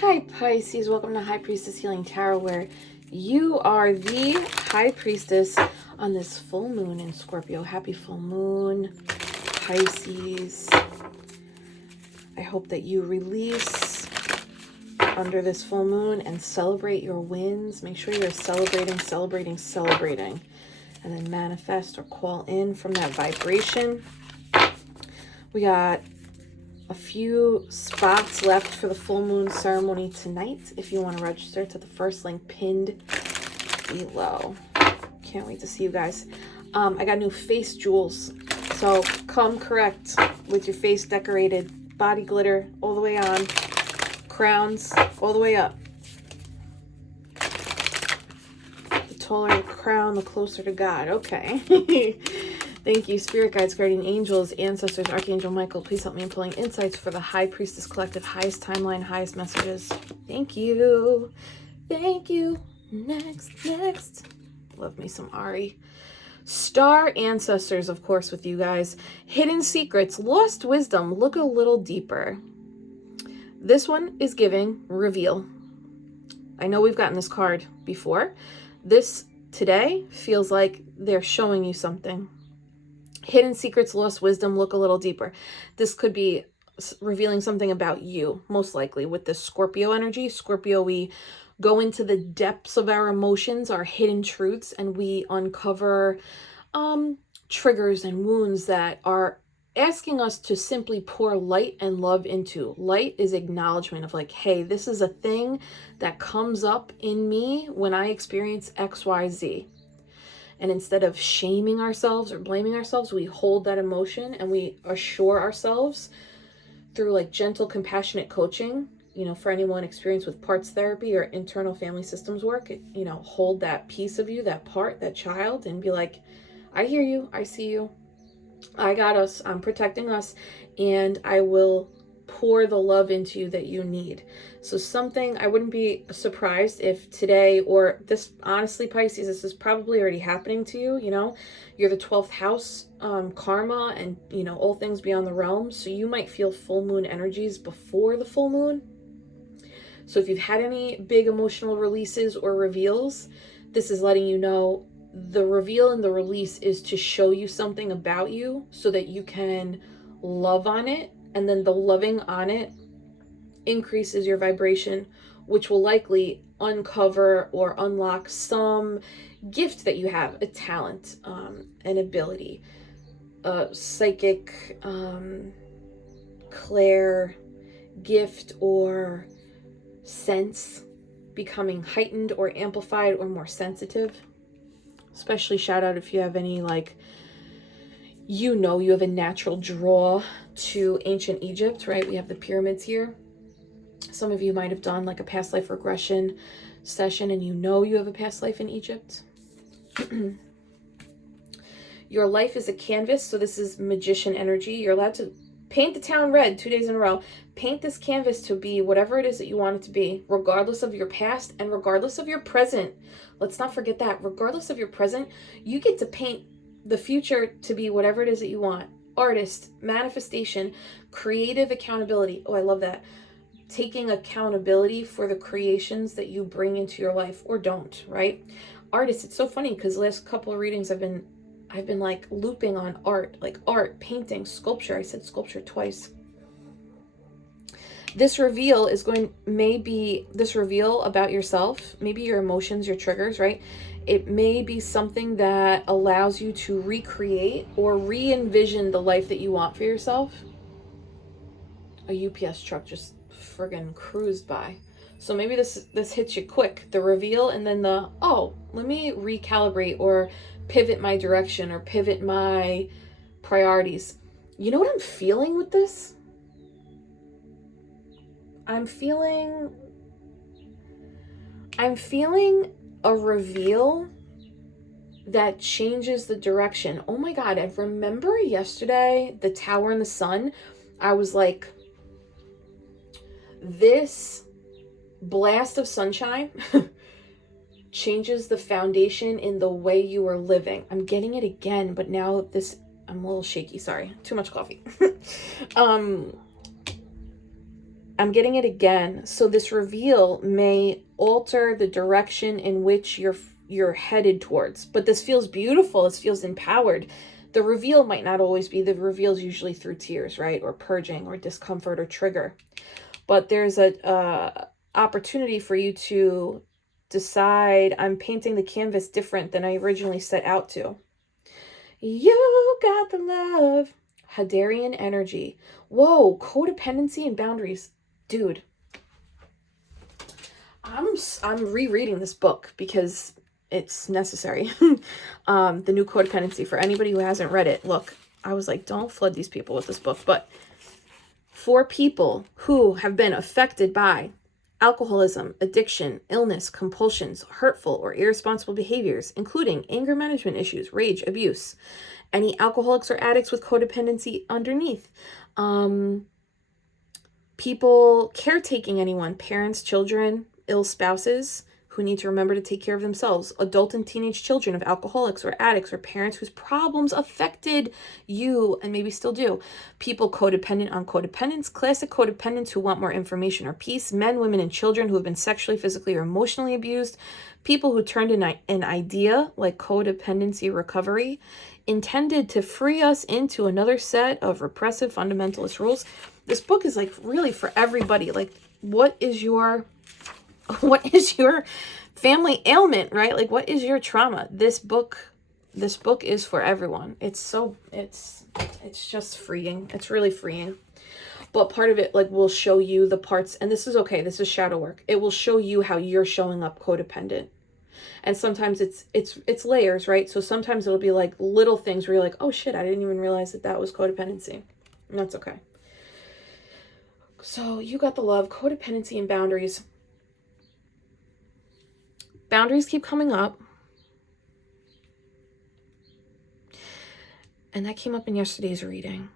Hi Pisces, welcome to High Priestess Healing Tarot, where you are the High Priestess on this full moon in Scorpio. Happy full moon, Pisces. I hope that you release under this full moon and celebrate your wins. Make sure you're celebrating, and then manifest or call in from that vibration. We got a few spots left for the full moon ceremony tonight. If you want to register, to the first link pinned below. Can't wait to see you guys. I got new face jewels, so come correct with your face decorated, body glitter all the way on, crowns all the way up. The taller the crown, the closer to God. Okay. Thank you, Spirit Guides, Guardian Angels, Ancestors, Archangel Michael. Please help me in pulling insights for the High Priestess Collective, highest timeline, highest messages. Thank you. Thank you. Next. Love me some Ari. Star Ancestors, of course, with you guys. Hidden Secrets, Lost Wisdom. Look a little deeper. This one is giving reveal. I know we've gotten this card before. This today feels like they're showing you something. Hidden Secrets, Lost Wisdom, look a little deeper. This could be revealing something about you, most likely, with the Scorpio energy. Scorpio, we go into the depths of our emotions, our hidden truths, and we uncover triggers and wounds that are asking us to simply pour light and love into. Light is acknowledgement of like, hey, this is a thing that comes up in me when I experience XYZ. And instead of shaming ourselves or blaming ourselves, we hold that emotion and we assure ourselves through like gentle, compassionate coaching, you know, for anyone experienced with parts therapy or internal family systems work, you know, hold that piece of you, that part, that child, and be like, I hear you, I see you, I got us, I'm protecting us, and I will pour the love into you that you need. So something, I wouldn't be surprised if today, or this, honestly, Pisces, this is probably already happening to you, you know, you're the 12th house, karma, and, you know, all things beyond the realm. So you might feel full moon energies before the full moon. So if you've had any big emotional releases or reveals, this is letting you know the reveal and the release is to show you something about you so that you can love on it. And then the loving on it increases your vibration, which will likely uncover or unlock some gift that you have, a talent, an ability, a psychic, clair gift or sense becoming heightened or amplified or more sensitive. Especially shout out if you have any, like, you know, you have a natural draw to ancient Egypt, right? We have the pyramids here. Some of you might have done like a past life regression session and you know you have a past life in Egypt. Your life is a canvas, so this is magician energy. You're allowed to paint the town red 2 days in a row. Paint this canvas to be whatever it is that you want it to be, regardless of your past and regardless of your present. Let's not forget that. Regardless of your present, you get to paint the future to be whatever it is that you want. Artist, manifestation, creative accountability. Oh, I love that. Taking accountability for the creations that you bring into your life or don't, right? Artist, it's so funny because the last couple of readings I've been like looping on art, like art, painting, sculpture. I said sculpture twice. This reveal is this reveal about yourself, maybe your emotions, your triggers, right? It may be something that allows you to recreate or re-envision the life that you want for yourself. A UPS truck just friggin' cruised by. So maybe this hits you quick, the reveal, and then the, oh, let me recalibrate or pivot my direction or pivot my priorities. You know what I'm feeling with this? I'm feeling a reveal that changes the direction. Oh my God, I remember yesterday, the tower and the sun, I was like, this blast of sunshine changes the foundation in the way you are living. I'm getting it again, but now I'm a little shaky, sorry. Too much coffee. I'm getting it again. So this reveal may alter the direction in which you're headed towards. But this feels beautiful. This feels empowered. The reveal might not always be. The reveal is usually through tears, right? Or purging or discomfort or trigger. But there's a opportunity for you to decide, I'm painting the canvas different than I originally set out to. You got the love. Hadarian energy. Whoa, codependency and boundaries. Dude, I'm rereading this book because it's necessary. The new codependency, for anybody who hasn't read it. Look, I was like, don't flood these people with this book. But for people who have been affected by alcoholism, addiction, illness, compulsions, hurtful or irresponsible behaviors, including anger management issues, rage, abuse, any alcoholics or addicts with codependency underneath, people caretaking anyone, parents, children, ill spouses who need to remember to take care of themselves, adult and teenage children of alcoholics or addicts, or parents whose problems affected you and maybe still do, people codependent on codependents, classic codependents who want more information or peace, men, women, and children who have been sexually, physically, or emotionally abused, people who turned an idea like codependency recovery intended to free us into another set of repressive fundamentalist rules. This book is like really for everybody. Like, what is your family ailment, right? Like, what is your trauma? This book is for everyone. It's just freeing. It's really freeing. But part of it, like, will show you the parts, and this is okay. This is shadow work. It will show you how you're showing up codependent. And sometimes it's layers, right? So sometimes it'll be like little things where you're like, oh shit, I didn't even realize that was codependency. And that's okay. So you got the love, codependency, and boundaries. Boundaries keep coming up. And that came up in yesterday's reading.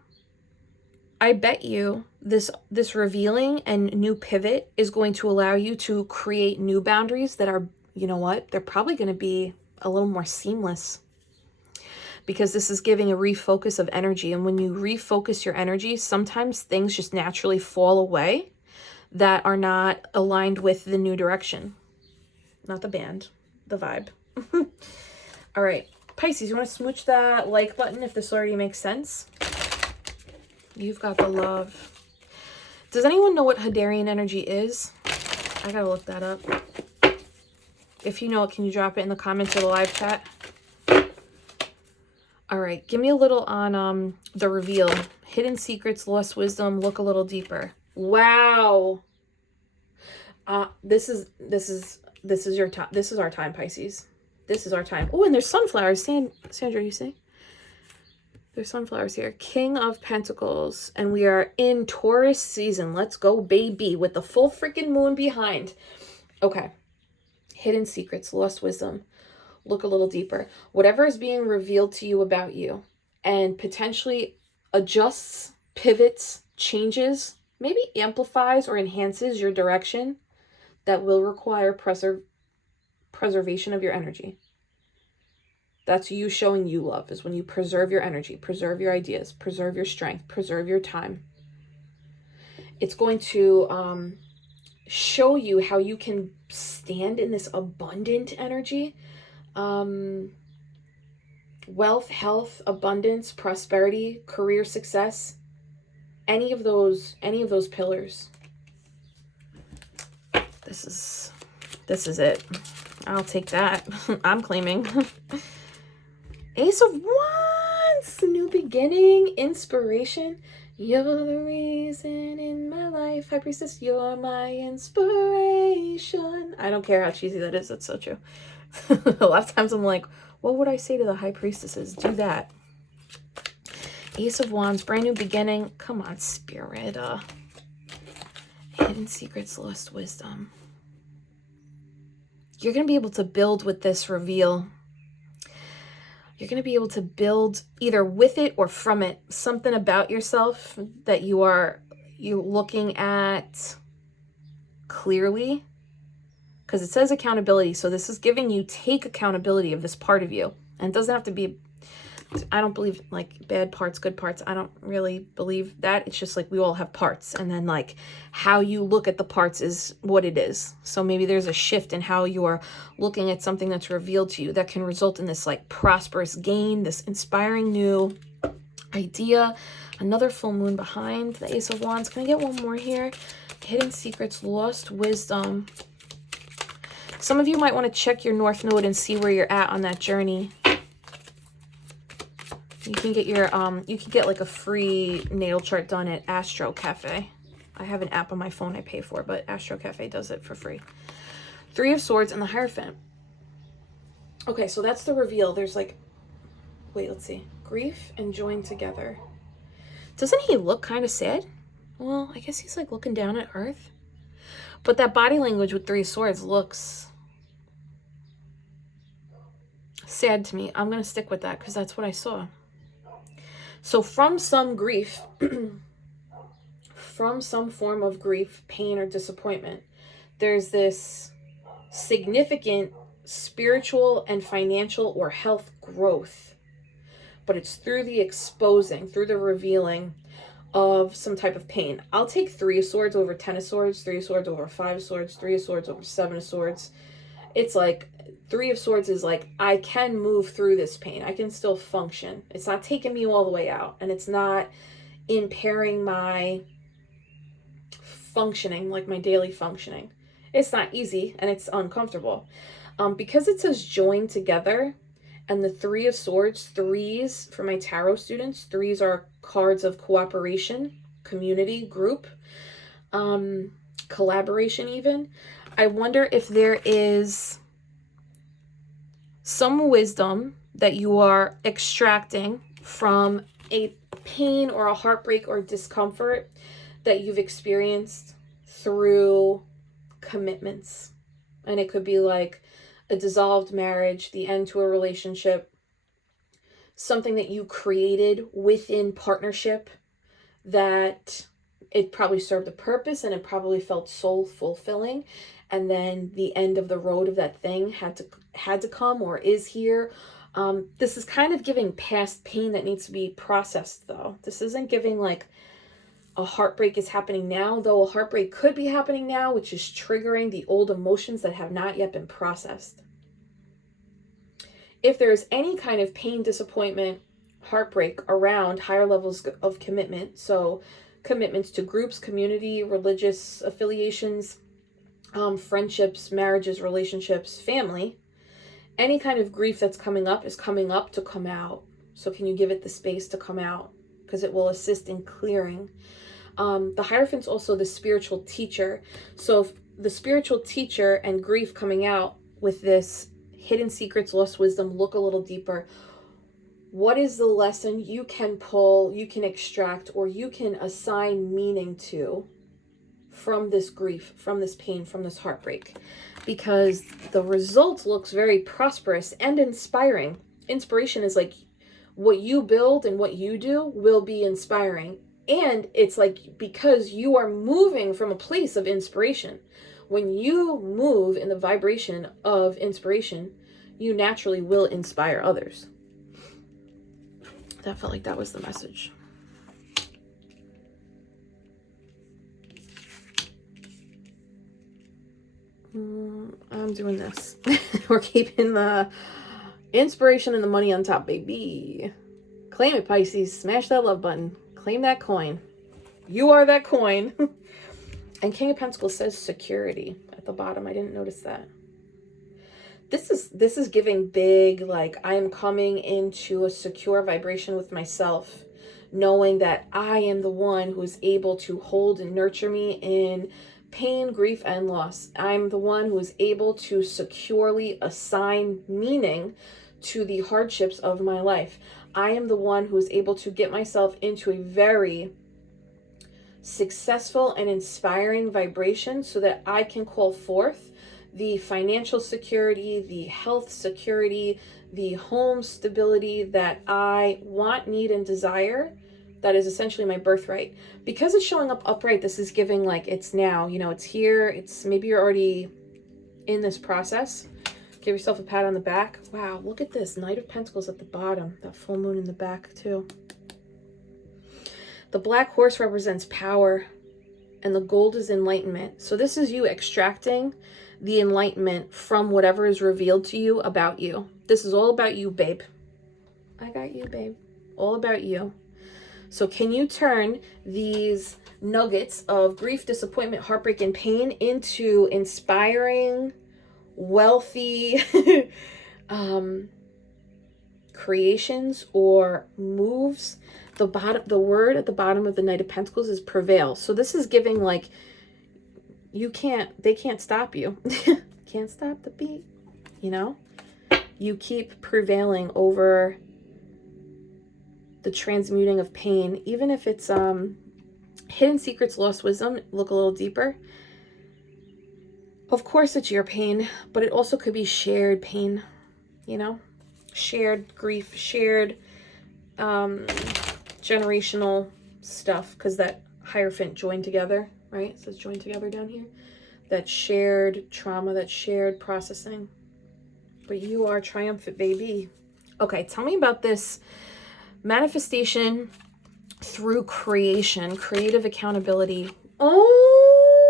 I bet you this revealing and new pivot is going to allow you to create new boundaries that are, you know what? They're probably going to be a little more seamless. Because this is giving a refocus of energy. And when you refocus your energy, sometimes things just naturally fall away that are not aligned with the new direction. Not the band, the vibe. All right. Pisces, you want to smooch that like button if this already makes sense? You've got the love. Does anyone know what Hadarian energy is? I gotta look that up. If you know it, can you drop it in the comments or the live chat? All right, give me a little on the reveal. Hidden secrets, lost wisdom, look a little deeper. Wow. This is your time. This is our time, Pisces. This is our time. Oh, and there's sunflowers. Sandra, you see? There's sunflowers here. King of Pentacles. And we are in Taurus season. Let's go, baby. With the full freaking moon behind. Okay. Hidden secrets, lost wisdom. Look a little deeper. Whatever is being revealed to you about you and potentially adjusts, pivots, changes, maybe amplifies or enhances your direction, that will require preservation of your energy. That's you showing you love, is when you preserve your energy, preserve your ideas, preserve your strength, preserve your time. It's going to show you how you can stand in this abundant energy. Wealth, health, abundance, prosperity, career success, any of those pillars. This is it. I'll take that. I'm claiming. Ace of Wands, new beginning, inspiration. You're the reason in my life. High Priestess, you're my inspiration. I don't care how cheesy that is. That's so true. A lot of times I'm like, what would I say to the High Priestesses? Do that. Ace of Wands, brand new beginning. Come on, Spirit. Hidden secrets, lost wisdom. You're going to be able to build with this reveal. You're going to be able to build either with it or from it. Something about yourself that you're looking at clearly. Because it says accountability. So this is giving you, take accountability of this part of you. And it doesn't have to be I don't believe like bad parts, good parts. I don't really believe that. It's just like we all have parts, and then like how you look at the parts is what it is. So maybe there's a shift in how you are looking at something that's revealed to you that can result in this like prosperous gain, this inspiring new idea. Another full moon behind the Ace of Wands. Can I get one more here? Hidden secrets, lost wisdom. Some of you might want to check your North Node and see where you're at on that journey. You can get your, you can get like a free natal chart done at Astro Cafe. I have an app on my phone I pay for, but Astro Cafe does it for free. Three of Swords and the Hierophant. Okay, so that's the reveal. There's like, wait, let's see. Grief and join together. Doesn't he look kind of sad? Well, I guess he's like looking down at Earth. But that body language with Three of Swords looks sad to me. I'm going to stick with that because that's what I saw. So from some grief, from some form of grief, pain, or disappointment, there's this significant spiritual and financial or health growth. But it's through the exposing, through the revealing of some type of pain. I'll take Three of Swords over 10 of Swords, Three of Swords over 5 of Swords, Three of Swords over 7 of Swords. It's like Three of Swords is like, I can move through this pain. I can still function. It's not taking me all the way out, and it's not impairing my functioning, like my daily functioning. It's not easy, and it's uncomfortable. Because it says join together, and the Three of Swords, threes, for my tarot students, threes are cards of cooperation, community, group, collaboration even. I wonder if there is some wisdom that you are extracting from a pain or a heartbreak or discomfort that you've experienced through commitments. And it could be like a dissolved marriage, the end to a relationship, something that you created within partnership that it probably served a purpose and it probably felt soul fulfilling. And then the end of the road of that thing had to come or is here. This is kind of giving past pain that needs to be processed though. This isn't giving like a heartbreak is happening now, though a heartbreak could be happening now, which is triggering the old emotions that have not yet been processed. If there's any kind of pain, disappointment, heartbreak around higher levels of commitment, so commitments to groups, community, religious affiliations, friendships, marriages, relationships, family, any kind of grief that's coming up is coming up to come out. So can you give it the space to come out? Because it will assist in clearing. The Hierophant's also the spiritual teacher. So if the spiritual teacher and grief coming out with this hidden secrets, lost wisdom, look a little deeper. What is the lesson you can pull, you can extract, or you can assign meaning to from this grief, from this pain, from this heartbreak? Because the result looks very prosperous and inspiring. Inspiration is like what you build and what you do will be inspiring. And it's like because you are moving from a place of inspiration. When you move in the vibration of inspiration, you naturally will inspire others. That felt like that was the message. I'm doing this. We're keeping the inspiration and the money on top, baby. Claim it, Pisces. Smash that love button. Claim that coin. You are that coin. And King of Pentacles says security at the bottom. I didn't notice that. This is giving big, like I am coming into a secure vibration with myself, knowing that I am the one who is able to hold and nurture me in pain, grief, and loss. I'm the one who is able to securely assign meaning to the hardships of my life. I am the one who is able to get myself into a very successful and inspiring vibration so that I can call forth the financial security, the health security, the home stability that I want, need, and desire. That is essentially my birthright. Because it's showing up upright, this is giving like it's now, you know, it's here. It's maybe you're already in this process. Give yourself a pat on the back. Wow, look at this. Knight of Pentacles at the bottom. That full moon in the back too. The black horse represents power, and the gold is enlightenment. So this is you extracting the enlightenment from whatever is revealed to you about you. This is all about you, babe. I got you, babe. All about you. So can you turn these nuggets of grief, disappointment, heartbreak, and pain into inspiring, wealthy creations or moves? The word at the bottom of the Knight of Pentacles is prevail. So this is giving like, they can't stop you. Can't stop the beat, you know? You keep prevailing over the transmuting of pain, even if it's hidden secrets, lost wisdom. Look a little deeper. Of course it's your pain, but it also could be shared pain, you know, shared grief, shared generational stuff, because that Hierophant joined together, right? It says joined together down here. That shared trauma, that shared processing. But you are triumphant, baby. Okay, tell me about this manifestation through creation, creative accountability. Oh,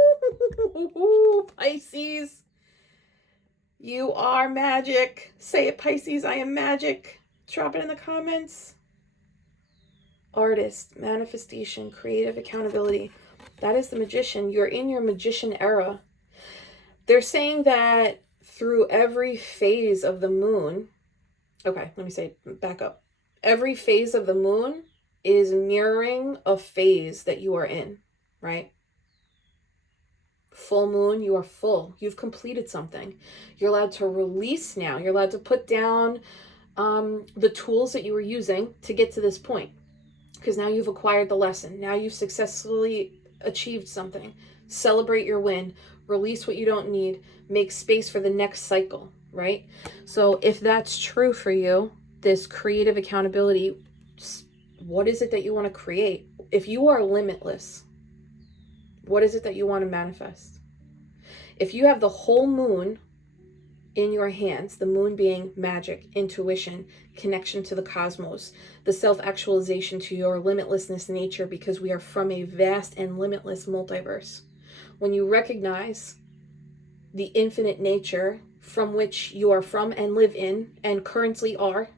Pisces, you are magic. Say it, Pisces, I am magic. Drop it in the comments. Artist, manifestation, creative accountability. That is the Magician. You're in your Magician era. They're saying that through every phase of the moon, okay, let me say, back up. Every phase of the moon is mirroring a phase that you are in, right? Full moon, you are full. You've completed something. You're allowed to release now. You're allowed to put down the tools that you were using to get to this point, because now you've acquired the lesson. Now you've successfully achieved something. Celebrate your win. Release what you don't need. Make space for the next cycle, right? So if that's true for you, this creative accountability, what is it that you want to create? If you are limitless, what is it that you want to manifest? If you have the whole moon in your hands, the moon being magic, intuition, connection to the cosmos, the self-actualization to your limitlessness nature, because we are from a vast and limitless multiverse. When you recognize the infinite nature from which you are from and live in and currently are,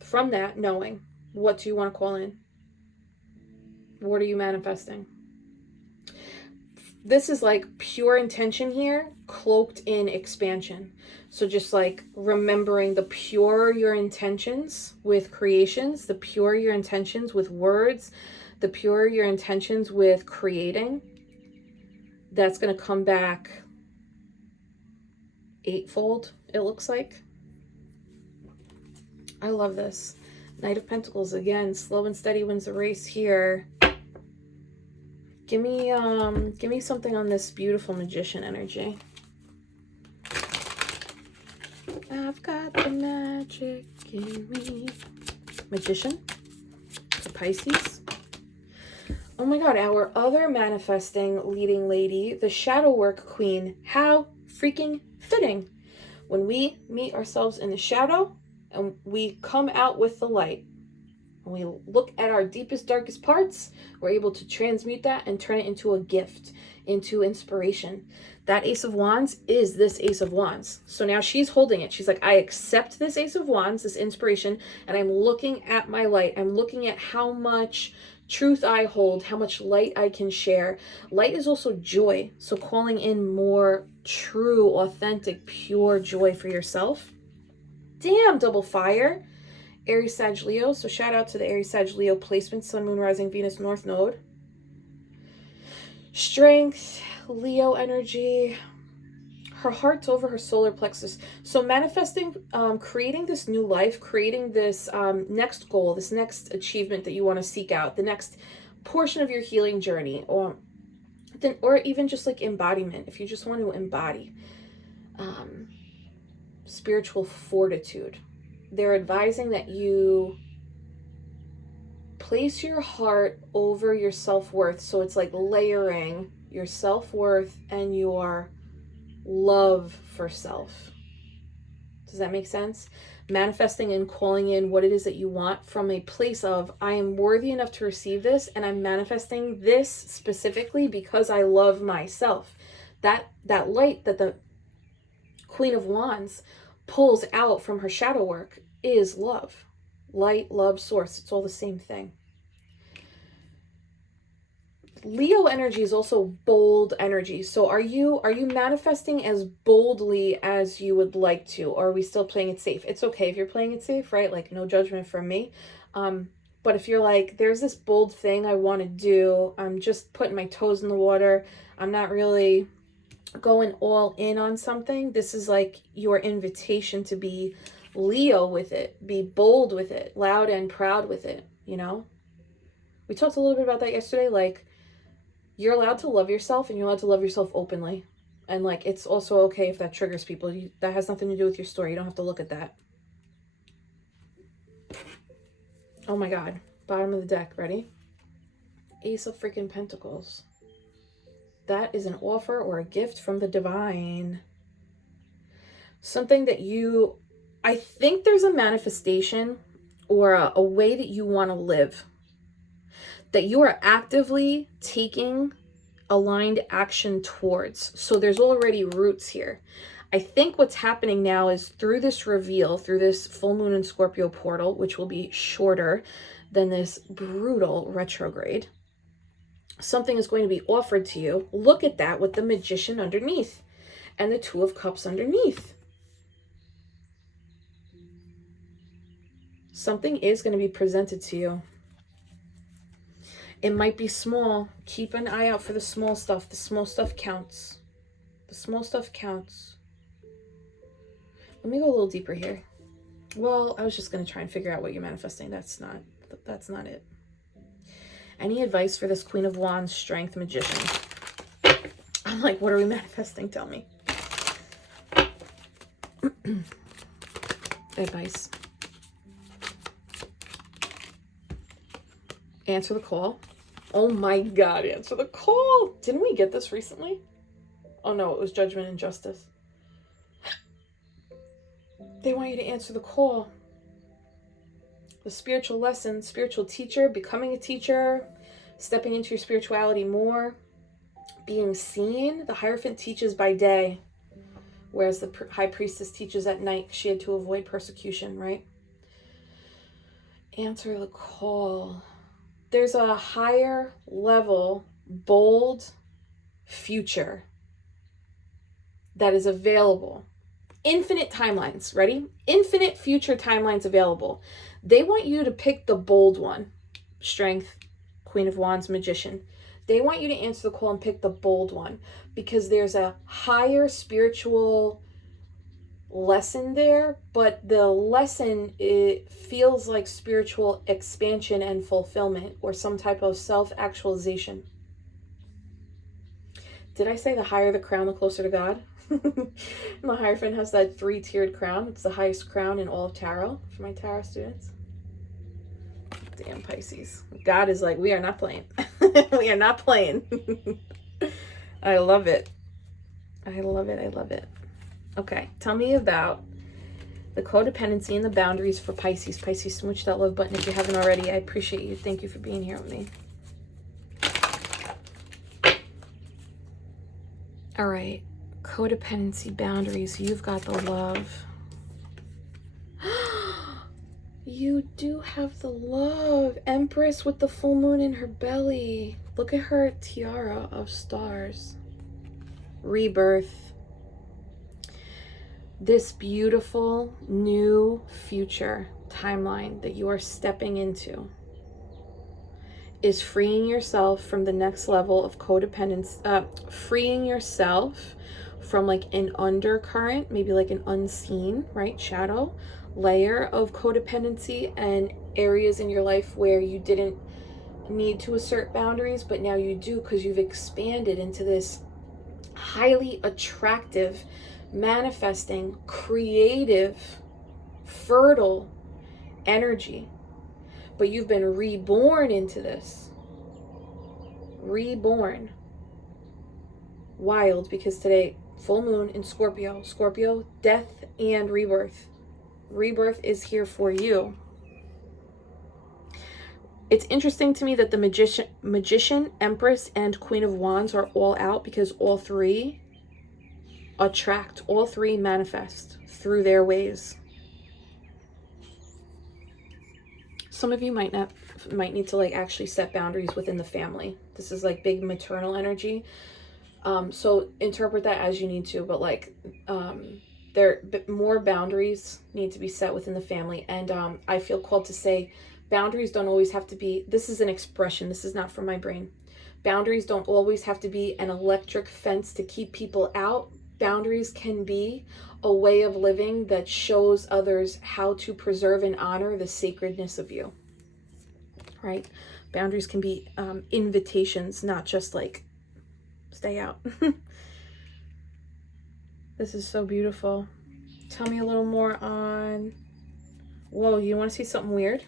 from that knowing, what do you want to call in? What are you manifesting? This is like pure intention here, cloaked in expansion. So just like remembering the purer your intentions with creations, the purer your intentions with words, the purer your intentions with creating, that's going to come back eightfold, it looks like. I love this. Knight of Pentacles, again, slow and steady wins the race here. Give me something on this beautiful Magician energy. I've got the magic in me. Magician for Pisces. Oh my God, our other manifesting leading lady, the shadow work queen. How freaking fitting. When we meet ourselves in the shadow and we come out with the light, when we look at our deepest, darkest parts, we're able to transmute that and turn it into a gift, into inspiration. That Ace of Wands is this Ace of Wands. So now she's holding it. She's like, I accept this Ace of Wands, this inspiration, and I'm looking at my light. I'm looking at how much truth I hold, how much light I can share. Light is also joy. So calling in more true, authentic, pure joy for yourself. Damn, double fire. Aries, Sag, Leo. So shout out to the Aries, Sag, Leo placement, Sun, Moon, Rising, Venus, North Node. Strength, Leo energy. Her heart's over her solar plexus. So manifesting, creating this new life, creating this next goal, this next achievement that you want to seek out, the next portion of your healing journey, or even just like embodiment, if you just want to embody spiritual fortitude. They're advising that you place your heart over your self-worth. So it's like layering your self-worth and your love for self. Does that make sense? Manifesting and calling in what it is that you want from a place of, I am worthy enough to receive this, and I'm manifesting this specifically because I love myself. That light that the Queen of Wands pulls out from her shadow work is love. Light, love, source. It's all the same thing. Leo energy is also bold energy. So are you manifesting as boldly as you would like to, or are we still playing it safe? It's okay if you're playing it safe, right? Like, no judgment from me. But if you're like, there's this bold thing I want to do, I'm just putting my toes in the water, I'm not really going all in on something, this is like your invitation to be Leo with it, be bold with it, loud and proud with it, you know? We talked a little bit about that yesterday, like, you're allowed to love yourself, and you're allowed to love yourself openly. And like, it's also okay if that triggers people. That has nothing to do with your story. You don't have to look at that. Oh my God. Bottom of the deck. Ready? Ace of freaking Pentacles. That is an offer or a gift from the divine. Something that I think there's a manifestation or a way that you want to live, that you are actively taking aligned action towards. So there's already roots here. I think what's happening now is through this reveal, through this full moon and Scorpio portal, which will be shorter than this brutal retrograde, something is going to be offered to you. Look at that with the Magician underneath and the Two of Cups underneath. Something is going to be presented to you. It might be small. Keep an eye out for the small stuff. The small stuff counts. The small stuff counts. Let me go a little deeper here. Well, I was just going to try and figure out what you're manifesting. That's not it. Any advice for this Queen of Wands, Strength, Magician? I'm like, what are we manifesting? Tell me. Advice. Answer the call. Oh my God, answer the call. Didn't we get this recently? Oh no, it was Judgment and Justice. They want you to answer the call. The spiritual lesson, spiritual teacher, becoming a teacher, stepping into your spirituality more, being seen. The Hierophant teaches by day, whereas the High Priestess teaches at night. She had to avoid persecution, right? Answer the call. There's a higher level, bold future that is available. Infinite timelines, ready? Infinite future timelines available. They want you to pick the bold one. Strength, Queen of Wands, Magician. They want you to answer the call and pick the bold one, because there's a higher spiritual lesson there, but the lesson, it feels like spiritual expansion and fulfillment, or some type of self-actualization. Did I say the higher the crown, the closer to God? And the Hierophant has that 3-tiered crown. It's the highest crown in all of tarot for my tarot students. Damn Pisces. God is like, we are not playing. We are not playing. I love it. I love it. I love it. Okay, tell me about the codependency and the boundaries for Pisces. Pisces, smooch that love button if you haven't already. I appreciate you. Thank you for being here with me. All right, codependency, boundaries. You've got the love. You do have the love. Empress with the full moon in her belly. Look at her tiara of stars. Rebirth. This beautiful new future timeline that you are stepping into is freeing yourself from the next level of codependence, freeing yourself from like an undercurrent, maybe like an unseen, right, shadow layer of codependency, and areas in your life where you didn't need to assert boundaries, but now you do, because you've expanded into this highly attractive, manifesting, creative, fertile energy. But you've been reborn into this. Reborn. Wild, because today Full moon in Scorpio. Scorpio, death and rebirth. Rebirth is here for you. It's interesting to me that the magician, Empress, and Queen of Wands are all out because all three attract, all three manifest through their ways. Some of you might need to like actually set boundaries within the family. This is like big maternal energy. So interpret that as you need to, but like more boundaries need to be set within the family. And I feel called to say boundaries don't always have to be, this is an expression, this is not from my brain. Boundaries don't always have to be an electric fence to keep people out. Boundaries can be a way of living that shows others how to preserve and honor the sacredness of you, right? Boundaries can be invitations, not just like, stay out. This is so beautiful. Tell me a little more on, whoa, you want to see something weird?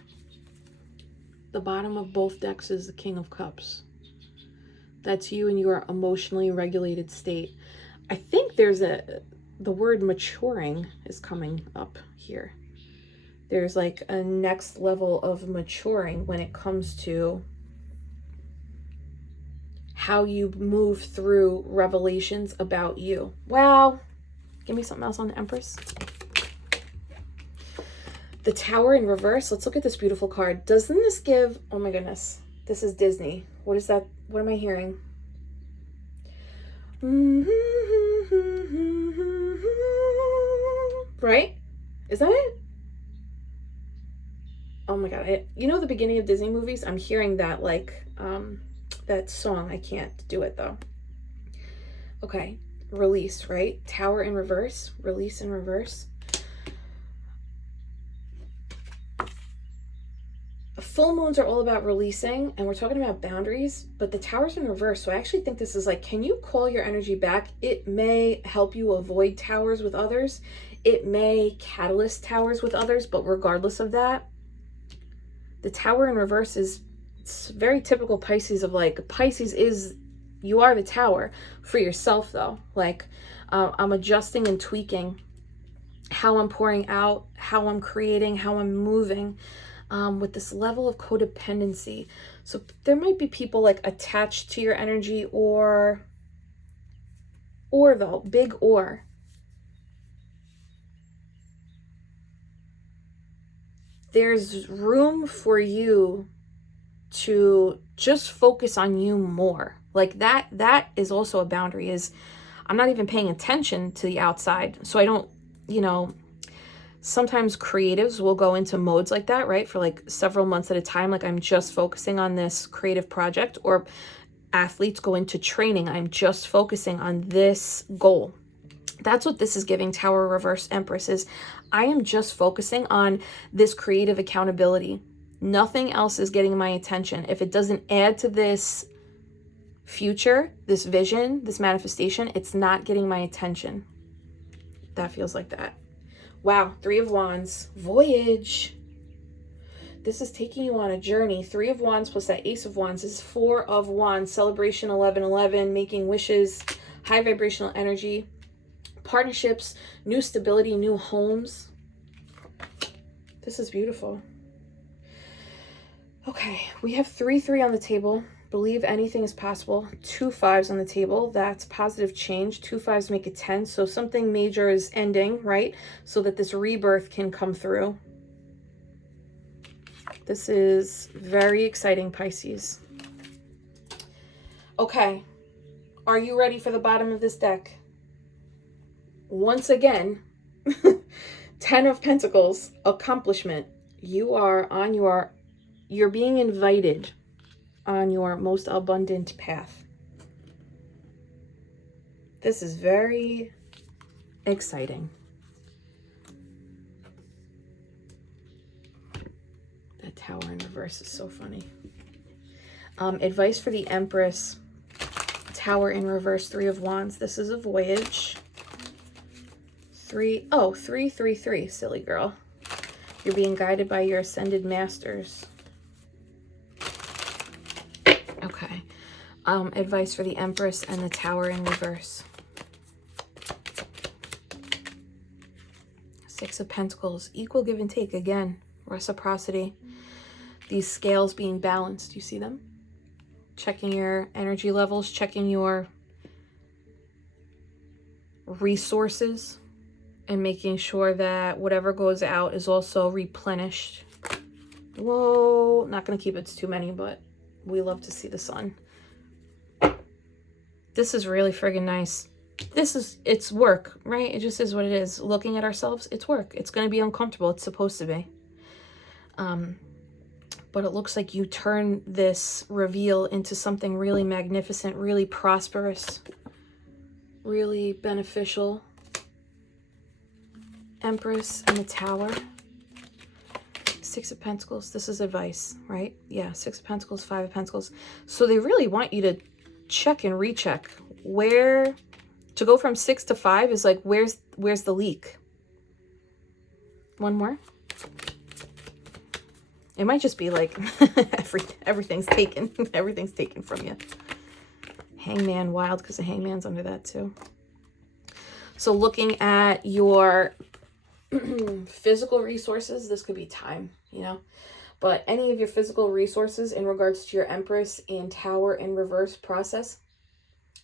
The bottom of both decks is the King of Cups. That's you in your emotionally regulated state. I think there's the word maturing is coming up here. There's like a next level of maturing when it comes to how you move through revelations about you. Wow. Give me something else on the Empress. The Tower in reverse. Let's look at this beautiful card. Doesn't this give, oh my goodness, this is Disney. What is that? What am I hearing? Right? Is that it? Oh my God. You know the beginning of Disney movies? I'm hearing that like, that song. I can't do it though. Okay. Release, right? Tower in reverse. Release in reverse. Full moons are all about releasing, and we're talking about boundaries, but the Tower's in reverse. So I actually think this is like, can you call your energy back? It may help you avoid towers with others. It may catalyst towers with others, but regardless of that, the Tower in reverse is, it's very typical Pisces of like, Pisces is, you are the tower for yourself though. Like I'm adjusting and tweaking how I'm pouring out, how I'm creating, how I'm moving with this level of codependency. So there might be people like attached to your energy or though, big or. There's room for you to just focus on you more. Like that is also a boundary, is I'm not even paying attention to the outside. So I don't, you know, sometimes creatives will go into modes like that, right? For like several months at a time. Like I'm just focusing on this creative project, or athletes go into training. I'm just focusing on this goal. That's what this is giving Tower reverse Empress is. I am just focusing on this creative accountability. Nothing else is getting my attention. If it doesn't add to this future, this vision, this manifestation, it's not getting my attention. That feels like that. Wow, Three of Wands, voyage. This is taking you on a journey. Three of Wands plus that Ace of Wands is Four of Wands, celebration 11/11, making wishes, high vibrational energy, partnerships, new stability, new homes. This is beautiful. Okay, we have 3-3 on the table. Believe anything is possible. 2 5s on the table. That's positive change. 2 5s make it 10. So something major is ending, right? So that this rebirth can come through. This is very exciting, Pisces. Okay. Are you ready for the bottom of this deck? Once again, 10 of Pentacles, accomplishment. You are on you're being invited on your most abundant path. This is very exciting. That Tower in reverse is so funny. Advice for the Empress, Tower in reverse, Three of Wands. This is a voyage. 3, 3, 3, 3, silly girl. You're being guided by your ascended masters. Okay. Advice for the Empress and the Tower in reverse. Six of Pentacles, equal give and take. Again, reciprocity. These scales being balanced. You see them? Checking your energy levels, checking your resources, and making sure that whatever goes out is also replenished. Whoa, not going to keep it to too many, but we love to see the sun. This is really friggin' nice. It's work, right? It just is what it is. Looking at ourselves, it's work. It's going to be uncomfortable. It's supposed to be. But it looks like you turn this reveal into something really magnificent, really prosperous, really beneficial. Empress and the Tower. Six of Pentacles. This is advice, right? Yeah, Six of Pentacles, Five of Pentacles. So they really want you to check and recheck. Where to go from 6 to 5 is like, where's the leak? One more. It might just be like everything's taken. Everything's taken from you. Hangman, wild, because the Hangman's under that too. So looking at your physical resources, this could be time, you know, but any of your physical resources in regards to your Empress and Tower in reverse process,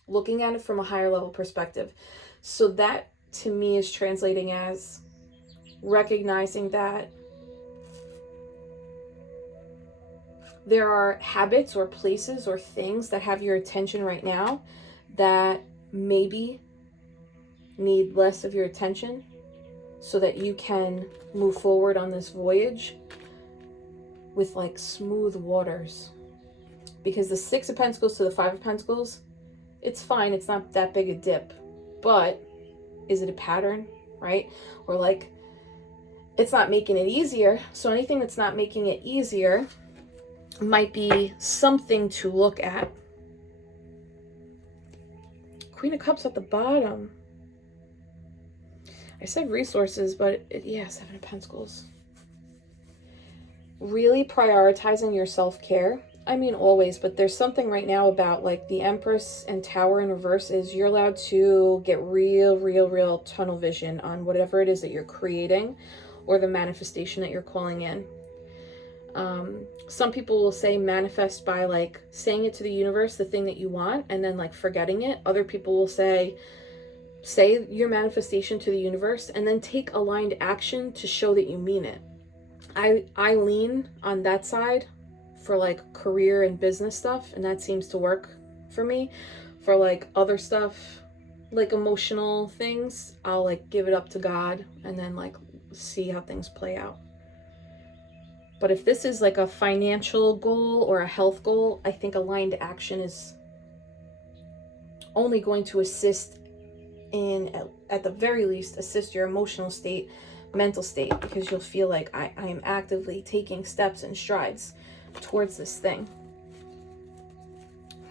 looking at it from a higher level perspective. So that to me is translating as recognizing that there are habits or places or things that have your attention right now that maybe need less of your attention, so that you can move forward on this voyage with like smooth waters. Because the Six of Pentacles to the Five of Pentacles, it's fine. It's not that big a dip. But is it a pattern, right? Or like, it's not making it easier. So anything that's not making it easier might be something to look at. Queen of Cups at the bottom. I said resources, but yeah, Seven of Pentacles. Really prioritizing your self-care. I mean, always, but there's something right now about like the Empress and Tower in reverse is you're allowed to get real tunnel vision on whatever it is that you're creating or the manifestation that you're calling in. Some people will say manifest by like saying it to the universe, the thing that you want, and then like forgetting it. Other people will say your manifestation to the universe and then take aligned action to show that you mean it. I lean on that side for like career and business stuff, and that seems to work for me. For like other stuff, like emotional things, I'll like give it up to God and then like see how things play out. But if this is like a financial goal or a health goal, I think aligned action is only going to assist in, at the very least, assist your emotional state, mental state, because you'll feel like I am actively taking steps and strides towards this thing.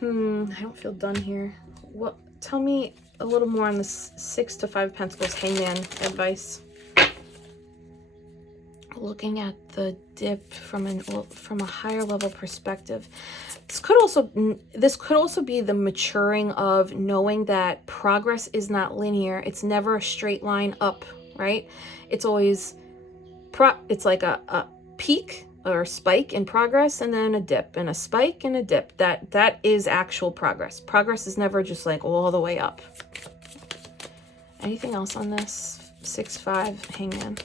I don't feel done here. What? Tell me a little more on this Six to Five Pentacles Hangman advice. Looking at the dip from a higher level perspective. This could also be the maturing of knowing that progress is not linear. It's never a straight line up, right? It's always it's like a peak or a spike in progress, and then a dip and a spike and a dip. That is actual progress. Progress is never just like all the way up. Anything else on this? 6-5 Hangman.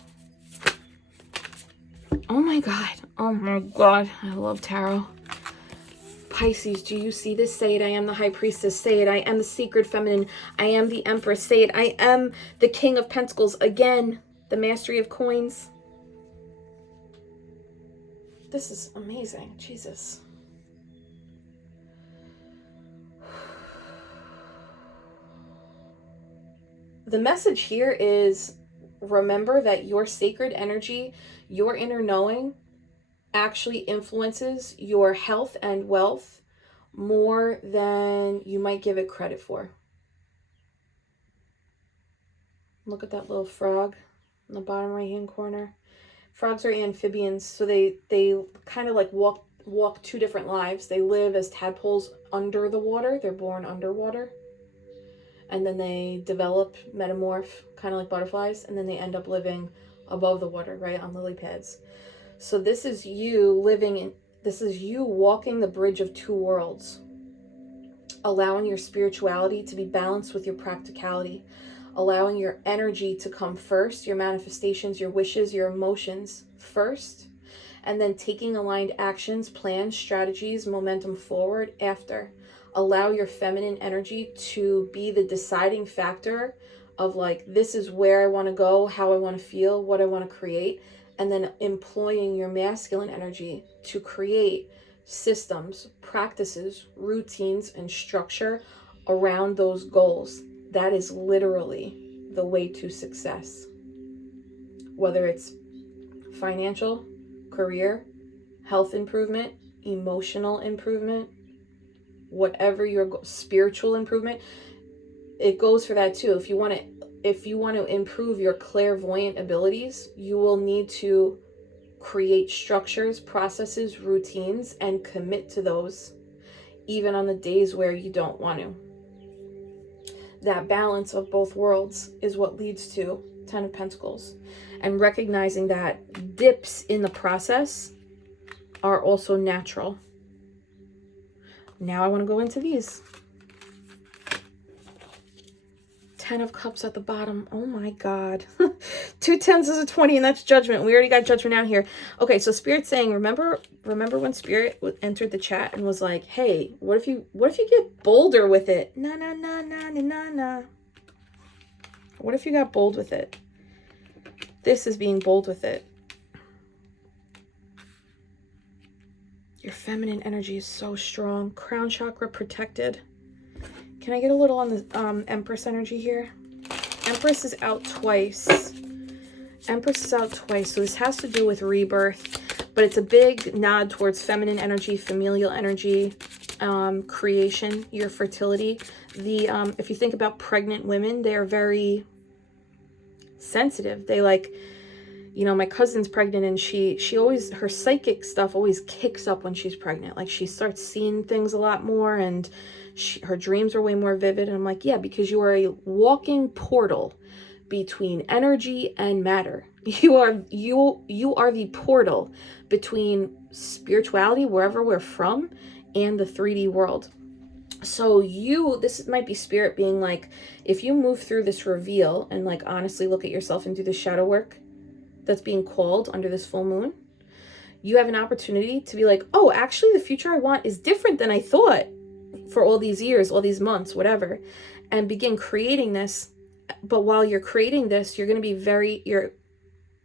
Oh my God. Oh my God. I love tarot. Pisces, do you see this? Say it. I am the High Priestess. Say it. I am the Sacred Feminine. I am the Empress. Say it. I am the King of Pentacles. Again, the Mastery of Coins. This is amazing. Jesus. The message here is, remember that your sacred energy, your inner knowing, actually influences your health and wealth more than you might give it credit for. Look at that little frog in the bottom right hand corner. Frogs are amphibians, so they kind of like walk two different lives. They live as tadpoles under the water. They're born underwater. and then they develop, metamorph, kind of like butterflies, and then they end up living above the water, right, on lily pads. So this is you living in, this is you walking the bridge of two worlds, allowing your spirituality to be balanced with your practicality, allowing your energy to come first, your manifestations, your wishes, your emotions first, and then taking aligned actions, plans, strategies, momentum forward after. Allow your feminine energy to be the deciding factor of like, this is where I want to go, how I want to feel, what I want to create, and then employing your masculine energy to create systems, practices, routines, and structure around those goals. That is literally the way to success. Whether it's financial, career, health improvement, emotional improvement, whatever your spiritual improvement, it goes for that too. If you want to improve your clairvoyant abilities, you will need to create structures, processes, routines, and commit to those, even on the days where you don't want to. That balance of both worlds is what leads to 10 of Pentacles. And recognizing that dips in the process are also natural. Now I want to go into these. 10 of Cups at the bottom. Oh my God. 2 10s is a 20, and that's Judgment. We already got Judgment out here. Okay, so Spirit's saying, remember when Spirit entered the chat and was like, hey, what if you get bolder with it? Nah. What if you got bold with it? This is being bold with it. Your feminine energy is so strong. Crown chakra protected. Can I get a little on the Empress energy here? Empress is out twice. Empress is out twice. So this has to do with rebirth. But it's a big nod towards feminine energy, familial energy, creation, your fertility. If you think about pregnant women, they are very sensitive. They like, you know, my cousin's pregnant, and she always, her psychic stuff always kicks up when she's pregnant. Like she starts seeing things a lot more, and her dreams are way more vivid. And I'm like, yeah, because you are a walking portal between energy and matter. You are the portal between spirituality, wherever we're from, and the 3D world. So this might be Spirit being like, if you move through this reveal and like honestly look at yourself and do the shadow work that's being called under this full moon, you have an opportunity to be like, oh, actually the future I want is different than I thought for all these years, all these months, whatever, and begin creating this. But while you're creating this, you're going to be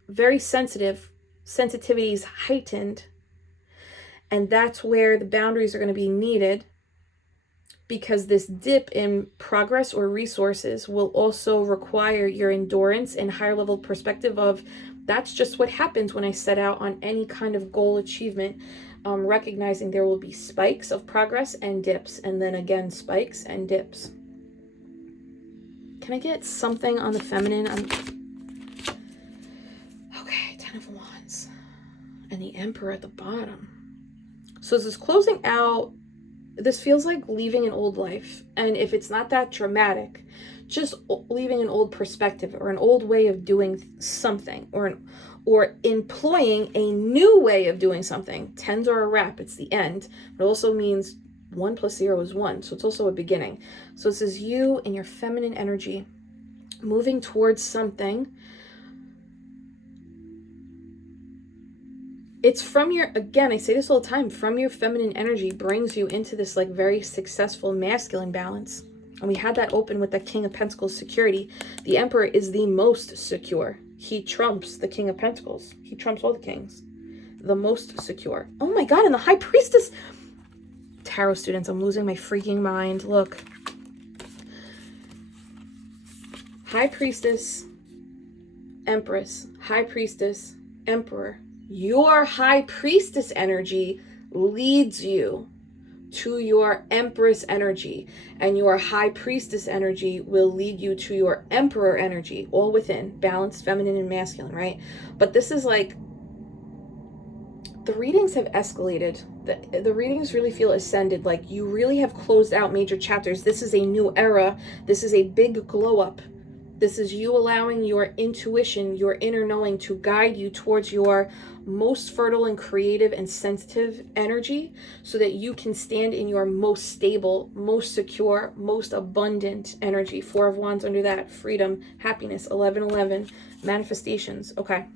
very sensitive. Sensitivity is heightened. And that's where the boundaries are going to be needed, because this dip in progress or resources will also require your endurance and higher level perspective of, that's just what happens when I set out on any kind of goal achievement. Recognizing there will be spikes of progress and dips, and then again spikes and dips. Can I get something on the feminine? Okay, 10 of Wands. And the Emperor at the bottom. So this is closing out. This feels like leaving an old life. And if it's not that dramatic, just leaving an old perspective or an old way of doing something, or employing a new way of doing something. 10s are a wrap. It's the end. It also means 1 + 0 is 1. So it's also a beginning. So this is you and your feminine energy moving towards something. It's from your, again, I say this all the time, from your feminine energy brings you into this like very successful masculine balance. And we had that open with the King of Pentacles security. The Emperor is the most secure. He trumps the King of Pentacles. He trumps all the kings. The most secure. Oh my God, and the High Priestess. Tarot students, I'm losing my freaking mind. Look. High Priestess, Empress, High Priestess, Emperor. Your High Priestess energy leads you to your Empress energy, and your High Priestess energy will lead you to your Emperor energy, all within balanced feminine and masculine, right? But this is like the readings have escalated. The readings really feel ascended, like you really have closed out major chapters. This is a new era. This is a big glow up. This is you allowing your intuition, your inner knowing to guide you towards your most fertile and creative and sensitive energy so that you can stand in your most stable, most secure, most abundant energy. 4 of Wands under that. Freedom, happiness, 1111, manifestations. Okay.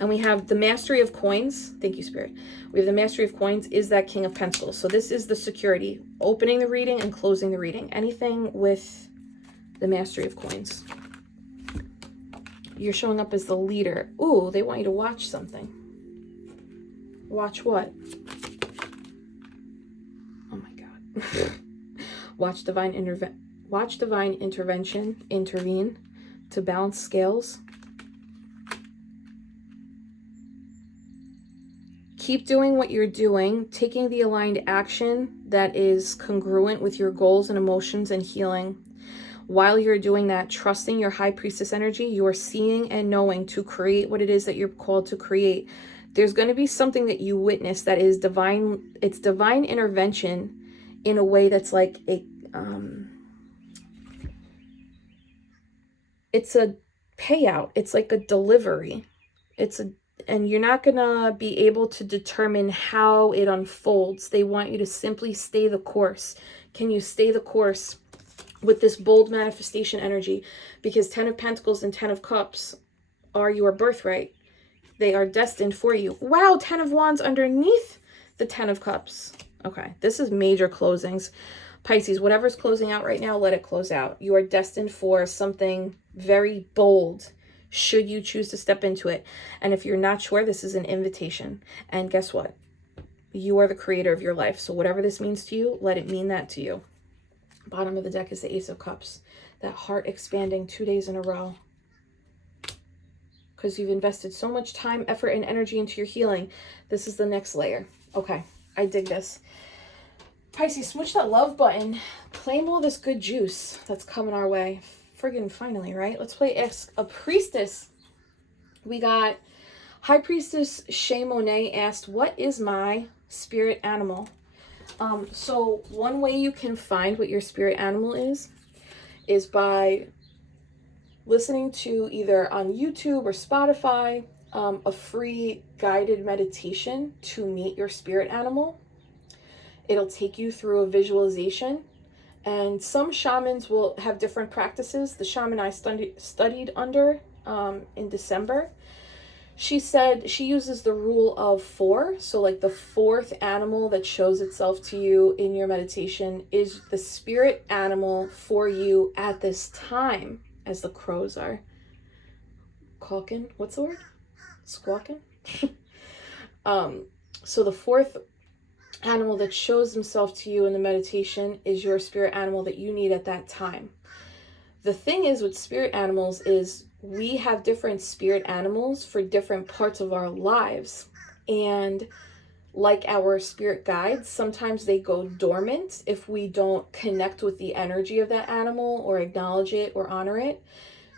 And we have the Mastery of Coins. Thank you, Spirit. We have the Mastery of Coins is that King of Pentacles. So this is the security, opening the reading and closing the reading. Anything with the Mastery of Coins. You're showing up as the leader. Ooh, they want you to watch something. Watch what? Oh my God. Watch divine intervention, intervene to balance scales. Keep doing what you're doing, taking the aligned action that is congruent with your goals and emotions and healing. While you're doing that, trusting your high priestess energy, you are seeing and knowing to create what it is that you're called to create. There's going to be something that you witness that is divine. It's divine intervention in a way that's like a, it's a payout. It's like a delivery. And you're not going to be able to determine how it unfolds. They want you to simply stay the course. Can you stay the course with this bold manifestation energy? Because 10 of Pentacles and 10 of Cups are your birthright. They are destined for you. Wow, 10 of Wands underneath the 10 of Cups. Okay, this is major closings. Pisces, whatever's closing out right now, let it close out. You are destined for something very bold, should you choose to step into it. And if you're not sure, this is an invitation. And guess what? You are the creator of your life. So whatever this means to you, let it mean that to you. Bottom of the deck is the Ace of Cups. That heart expanding 2 days in a row. Because you've invested so much time, effort, and energy into your healing. This is the next layer. Okay, I dig this. Pisces, smooch that love button. Claim all this good juice that's coming our way. Friggin' finally, right? Let's play Ask a Priestess. We got High Priestess Shay Monet asked, what is my spirit animal? So one way you can find what your spirit animal is by listening to either on YouTube or Spotify, a free guided meditation to meet your spirit animal. It'll take you through a visualization. And some shamans will have different practices. The shaman I studied under in December, she said she uses the rule of 4. So like the 4th animal that shows itself to you in your meditation is the spirit animal for you at this time, as the crows are caulking. What's the word? Squawking? So the 4th animal that shows himself to you in the meditation is your spirit animal that you need at that time. The thing is with spirit animals is we have different spirit animals for different parts of our lives. And like our spirit guides, sometimes they go dormant if we don't connect with the energy of that animal or acknowledge it or honor it.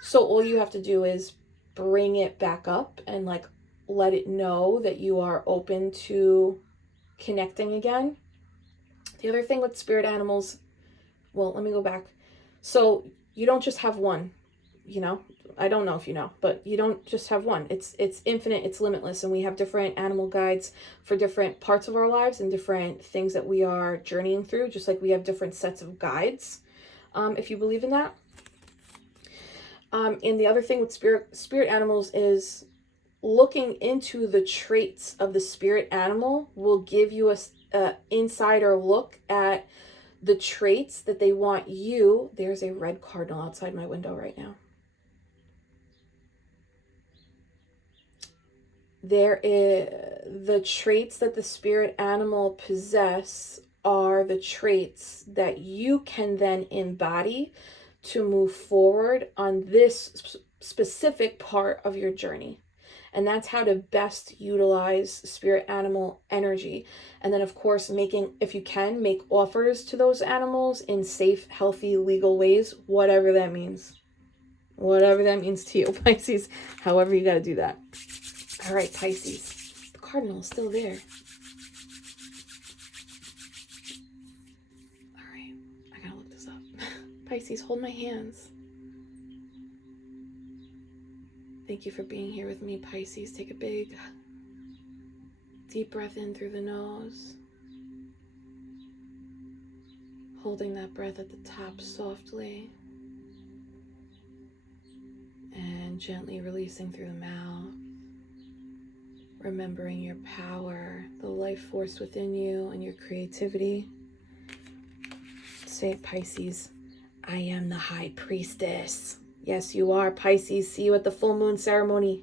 So all you have to do is bring it back up and like let it know that you are open to connecting again. The other thing with spirit animals, well, let me go back. So you don't just have one, you know, I don't know if you know, but you don't just have one. It's infinite, it's limitless. And we have different animal guides for different parts of our lives and different things that we are journeying through, just like we have different sets of guides, if you believe in that. And the other thing with spirit animals is looking into the traits of the spirit animal will give you a insider look at the traits that they want you. There's a red cardinal outside my window right now. The traits that the spirit animal possess are the traits that you can then embody to move forward on this specific part of your journey. And that's how to best utilize spirit animal energy. And then, of course, if you can, make offers to those animals in safe, healthy, legal ways, whatever that means. Whatever that means to you, Pisces. However you got to do that. All right, Pisces. The cardinal is still there. All right, I gotta look this up. Pisces, hold my hands. Thank you for being here with me, Pisces. Take a big, deep breath in through the nose. Holding that breath at the top softly. And gently releasing through the mouth. Remembering your power, the life force within you, and your creativity. Say it, Pisces. I am the High Priestess. Yes, you are, Pisces. See you at the full moon ceremony.